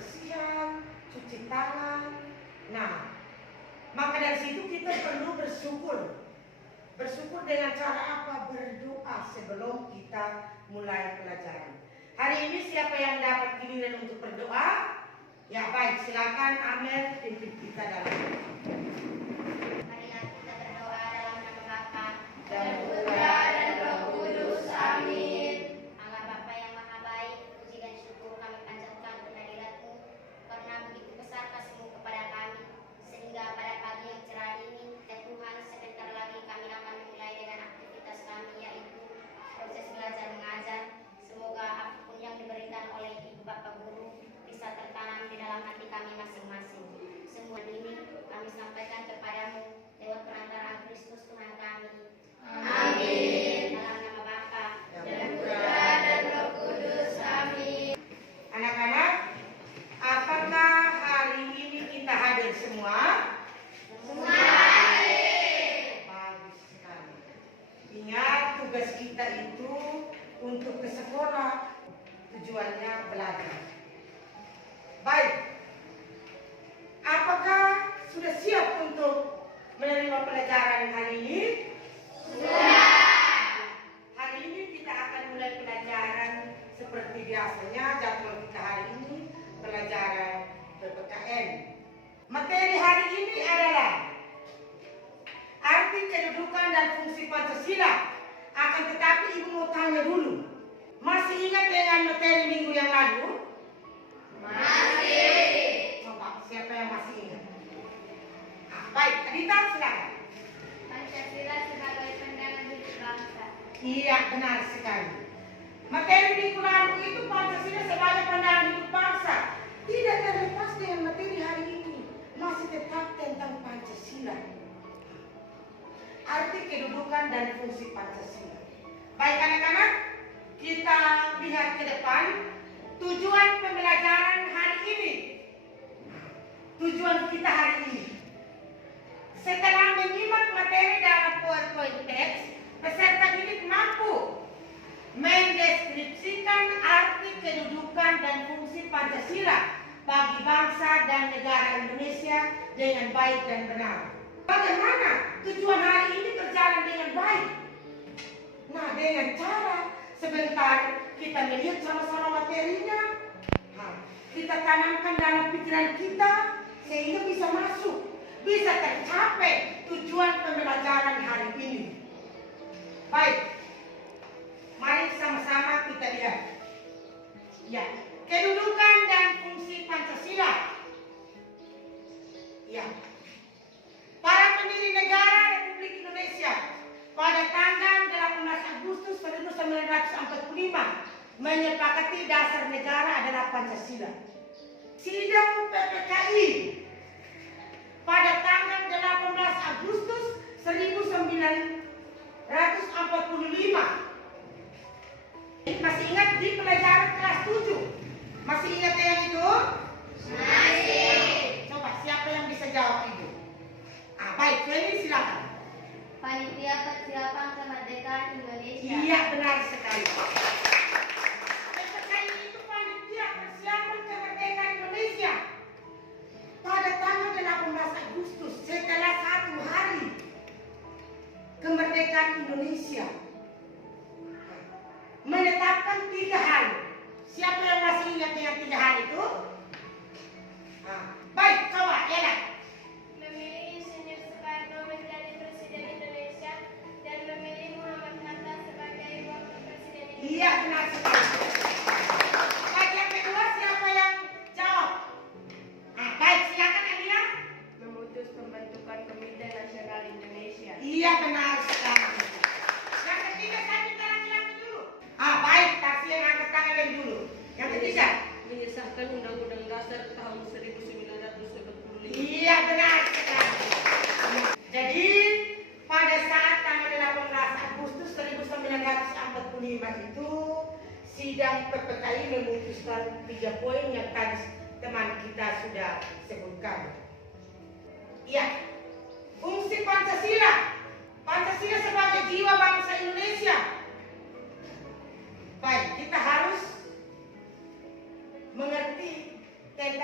kebersihan, cuci tangan. Nah, maka dari situ kita perlu bersyukur. Bersyukur dengan cara apa? Berdoa sebelum kita mulai pelajaran. Hari ini siapa yang dapat giliran untuk berdoa? Ya baik, silakan Amel pimpin kita dalam. Marilah kita berdoa dalam nama Bapa Dan Putra dan Roh Kudus. Amin. Allah Bapa yang Maha Baik, puji dan syukur kami panjatkan kehadirat-Mu karena begitu besar kasih-Mu kepada kami, sehingga pada pagi yang cerah ini, ya Tuhan, sebentar lagi kami akan memulai dengan aktivitas kami, yaitu proses belajar mengajar. Semoga apapun yang diberikan oleh Ibu Bapak Guru bisa tertanam di dalam hati kami masing-masing. Semua ini kami sampaikan kepadamu lewat perantara Kristus Tuhan kami. Amin. Dalam nama Bapa dan Putra dan Roh Kudus. Amin. Anak-anak, apakah hari ini kita hadir semua? Semua hadir. Bagus sekali. Ingat, tugas kita itu untuk ke sekolah, tujuannya belajar. Baik, apakah sudah siap untuk menerima pelajaran hari ini? Sudah. Hari ini kita akan mulai pelajaran seperti biasanya. Jadwal kita hari ini pelajaran PPKN. Materi hari ini adalah arti kedudukan dan fungsi Pancasila. Akan tetapi Ibu mau tanya dulu, masih ingat dengan materi minggu yang lalu? Masih. Coba, siapa yang masih ingat? Baik, Adita silakan. Pancasila sebagai pandangan hidup bangsa. Iya, benar sekali. Materi minggu lalu itu Pancasila sebagai pandangan hidup bangsa. Tidak terlepas dengan materi hari ini. Masih tetap tentang Pancasila. Arti kedudukan dan fungsi Pancasila. Baik anak-anak, kita lihat ke depan. Tujuan pembelajaran hari ini. Tujuan kita hari ini. Setelah menyimak materi dalam poin-poin teks, peserta didik mampu mendeskripsikan arti kedudukan dan fungsi Pancasila bagi bangsa dan negara Indonesia dengan baik dan benar. Bagaimana tujuan hari ini berjalan dengan baik? Nah, dengan cara sebentar kita melihat sama-sama materinya. Kita tanamkan dalam pikiran kita sehingga bisa masuk, bisa tercapai tujuan pembelajaran hari ini. Baik, mari sama-sama kita lihat. Ya, kedudukan dan fungsi Pancasila. Ya, para pendiri negara Republik Indonesia pada tanggal 18 Agustus 1945 menyepakati dasar negara adalah Pancasila. Sidang PPKI pada tanggal 18 Agustus 1945. Masih ingat di pelajaran kelas 7? Masih ingat yang itu? Masih. Coba siapa yang bisa jawab itu? Baik, Feli silakan. Panitia Persiapan Kemerdekaan Indonesia. Iya, benar sekali. PPKI itu panitia persiapan kemerdekaan Indonesia. Pada tanggal 18 Agustus, setelah 1 hari kemerdekaan Indonesia, menetapkan 3 hal. Siapa yang masih ingat dengan 3 hal itu? Baik, coba, Ella. Memilih Insinyur Soekarno menjadi Presiden Indonesia dan memilih Muhammad Hatta sebagai Wakil Presiden Indonesia. Iya, benar sekali. Baik, yang kedua siapa yang jawab? Baik, silakan Elia. Memutus pembentukan Komite Nasional Indonesia. Iya, benar sekali. Yang ketiga saya minta laki-laki dulu. Baik, Tasya yang angkat tangan dari dulu. Yang ketiga. Menyesahkan Undang-Undang Dasar tahun 1945. Iya, benar sekali. Jadi pada saat tanggal 18 Agustus 1945 itu sidang PPKI memutuskan 3 poin yang tadi teman kita sudah sebutkan. Iya, fungsi Pancasila. Pancasila sebagai jiwa bangsa Indonesia. Baik, kita harus mengerti tentang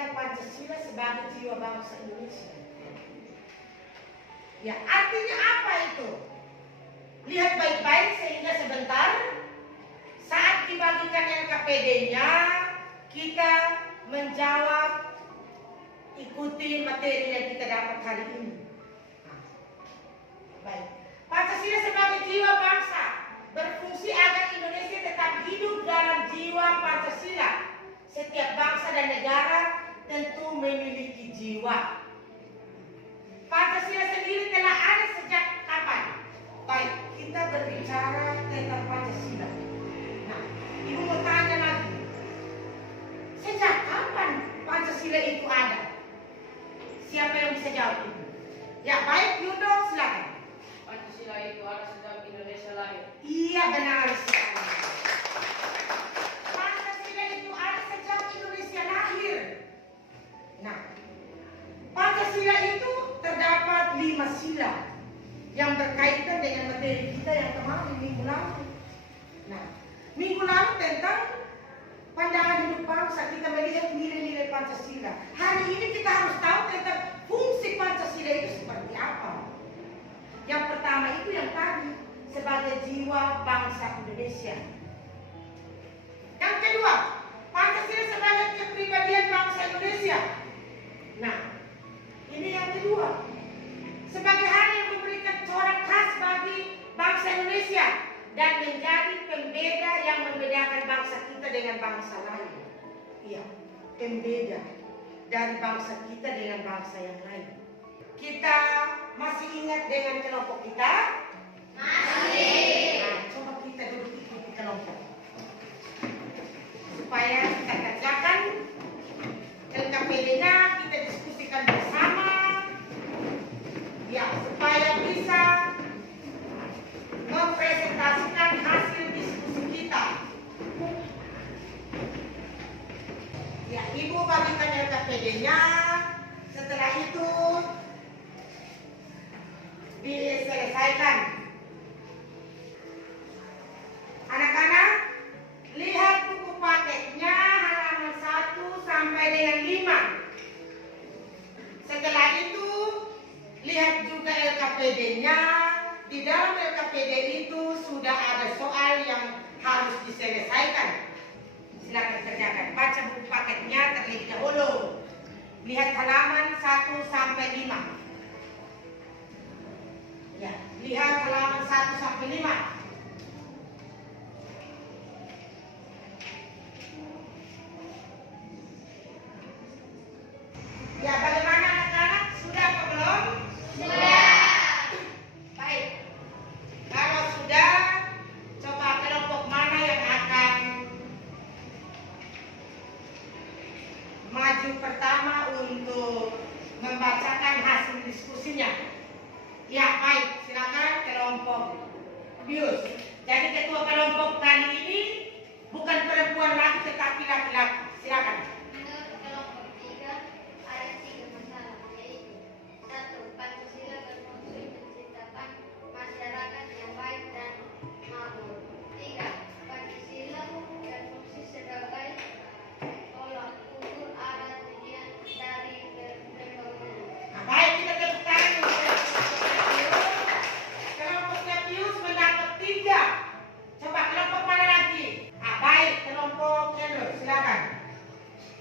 bangsa Indonesia. Ya, artinya apa itu? Lihat baik-baik sehingga sebentar saat dibagikan LKPD-nya kita menjawab, ikuti materi yang kita dapat hari ini. Nah, baik. Pancasila sebagai jiwa bangsa berfungsi agar Indonesia tetap hidup dalam jiwa Pancasila. Setiap bangsa dan negara tentu memiliki jiwa. Pancasila sendiri telah ada sejak kapan? Baik, kita berbicara tentang Pancasila. Nah, Ibu mau tanya lagi. Sejak kapan Pancasila itu ada? Siapa yang bisa jawab itu? Ya, baik, Yudo, silakan. Pancasila itu ada sejak Indonesia lahir. Iya, benar sekali. Pancasila itu ada sejak Indonesia lahir. Nah, Pancasila itu terdapat 5 sila yang berkaitan dengan materi kita yang kemarin minggu lalu. Nah, minggu lalu tentang pandangan hidup bangsa, kita melihat nilai-nilai Pancasila. Hari ini kita harus tahu tentang fungsi Pancasila itu seperti apa. Yang pertama itu yang tadi, sebagai jiwa bangsa Indonesia. Yang kedua, Pancasila sebagai kepribadian bangsa Indonesia. Nah, ini yang kedua, sebagai hal yang memberikan corak khas bagi bangsa Indonesia dan menjadi pembeda yang membedakan bangsa kita dengan bangsa lain. Iya, pembeda dari bangsa kita dengan bangsa yang lain. Kita masih ingat dengan kelompok kita? Masih. Nah, coba kita duduk ikuti kelompok supaya kita kerjakan LKPD-nya, kita diskusikan bersama, ya, supaya bisa mempresentasikan hasil diskusi kita. Ya, Ibu bagikan LKPD-nya. Setelah itu diselesaikan. Anak-anak, lihat buku paketnya halaman 1 sampai dengan 5. Setelah itu, lihat juga LKPD-nya. Di dalam LKPD itu sudah ada soal yang harus diselesaikan. Silakan kerjakan. Baca buku paketnya terlebih dahulu. Lihat halaman 1 sampai 5. Ya, lihat halaman 1 sampai 5. Ya, bagaimana anak-anak? Sudah atau belum? Sudah. Baik. Kalau sudah, coba kelompok mana yang akan maju pertama untuk membacakan hasil diskusinya? Ya, baik. Silakan kelompok Bius. Jadi ketua kelompok kali ini bukan perempuan lagi tetapi laki-laki. Silakan. Menurut kelompok 3 ada 3 masalah, yaitu 1. Pancasila berfungsi menciptakan masyarakat yang baik dan makmur. 3. Pancasila berfungsi sebagai tolak ukur arah tujuan dari pembangunan. Nah, baik, kita tepuk tangan untuk kelompoknya Pius mendapat 3. Coba kelompok mana lagi? Nah, baik, kelompok Cendol, silakan.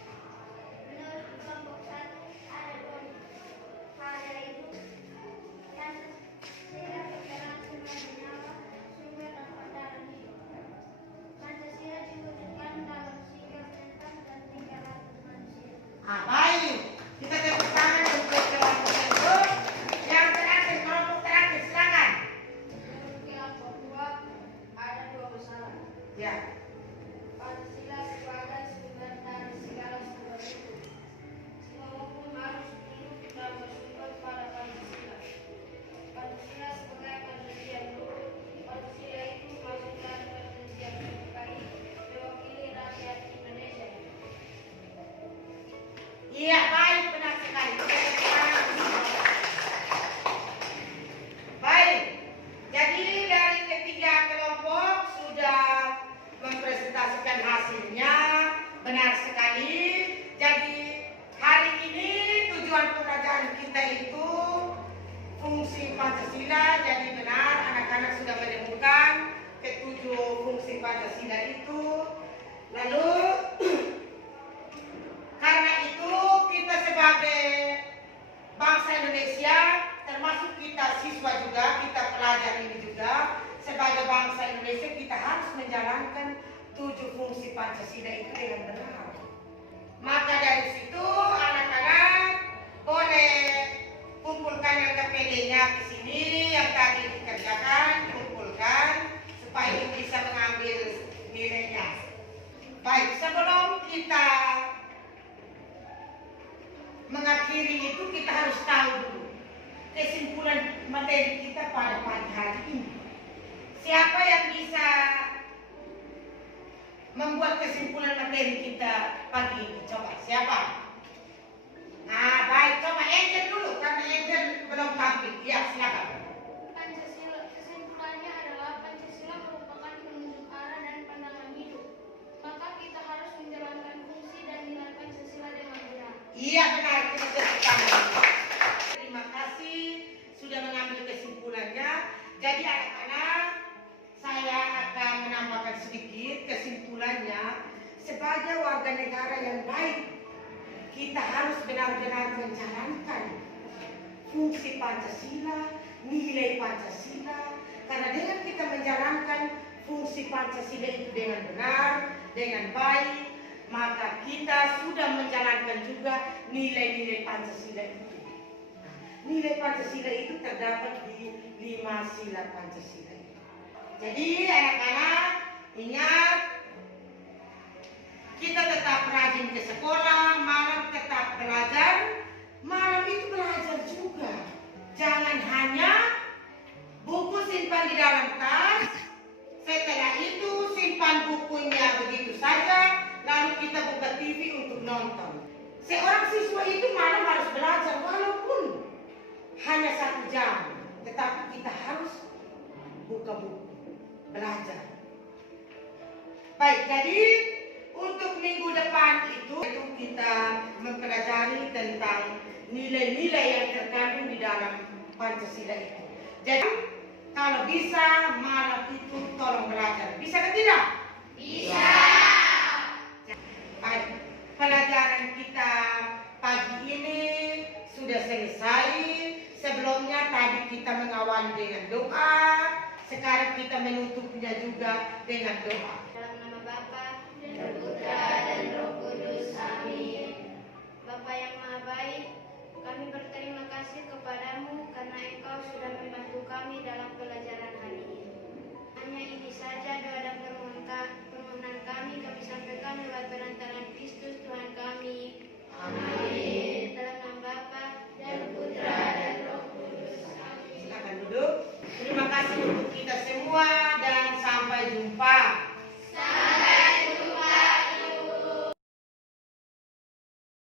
Pancasila itu. Lalu karena itu kita sebagai bangsa Indonesia, termasuk kita siswa juga, kita pelajar ini juga, sebagai bangsa Indonesia kita harus menjalankan 7 fungsi Pancasila itu dengan benar. Maka dari situ anak-anak boleh kumpulkan yang KPD-nya ke sini, yang tadi dikerjakan, kumpulkan supaya bisa mengambil nilainya. Baik, sebelum kita mengakhiri itu kita harus tahu dulu kesimpulan materi kita pada pagi hari ini. Siapa yang bisa membuat kesimpulan materi kita pagi ini? Coba, siapa? Nah, baik, coba Angel dulu, karena Angel belum tampil. Ya, silakan. Pancasila, kesimpulannya adalah Pancasila merupakan penunjuk arah dan pandangan hidup. Maka kita harus menjalankan fungsi dan nilai Pancasila dengan benar. Iya, benar, kita tepuk. Terima kasih sudah mengambil kesimpulannya. Jadi anak-anak, saya akan menambahkan sedikit kesimpulannya. Sebagai warga negara yang baik, kita harus benar-benar menjalankan fungsi Pancasila, nilai Pancasila. Karena dengan kita menjalankan fungsi Pancasila itu dengan benar, dengan baik, maka kita sudah menjalankan juga nilai-nilai Pancasila itu. Nilai Pancasila itu terdapat di 5 sila Pancasila. Jadi anak-anak ingat, kita tetap rajin ke sekolah, malam tetap belajar, malam itu belajar juga. Jangan hanya buku simpan di dalam tas, setelah itu simpan bukunya begitu saja, lalu kita buka TV untuk nonton. Seorang siswa itu malam harus belajar walaupun hanya 1 jam, tetapi kita harus buka buku, belajar. Baik, jadi untuk minggu depan itu kita mempelajari tentang nilai-nilai yang terkandung di dalam Pancasila itu. Jadi kalau bisa malam itu tolong belajar. Bisa ke tidak? Bisa. Baik, pelajaran kita pagi ini sudah selesai. Sebelumnya tadi kita mengawali dengan doa, sekarang kita menutupnya juga dengan doa. Dalam nama Bapa dan Putra dan Roh Kudus. Amin. Bapa yang Maha Baik, kami berterima kasih kepadamu karena Engkau sudah membantu kami dalam pelajaran hari ini. Hanya ini saja doa dan permohonan kami sampaikan lewat perantaraan Kristus Tuhan kami. Amin.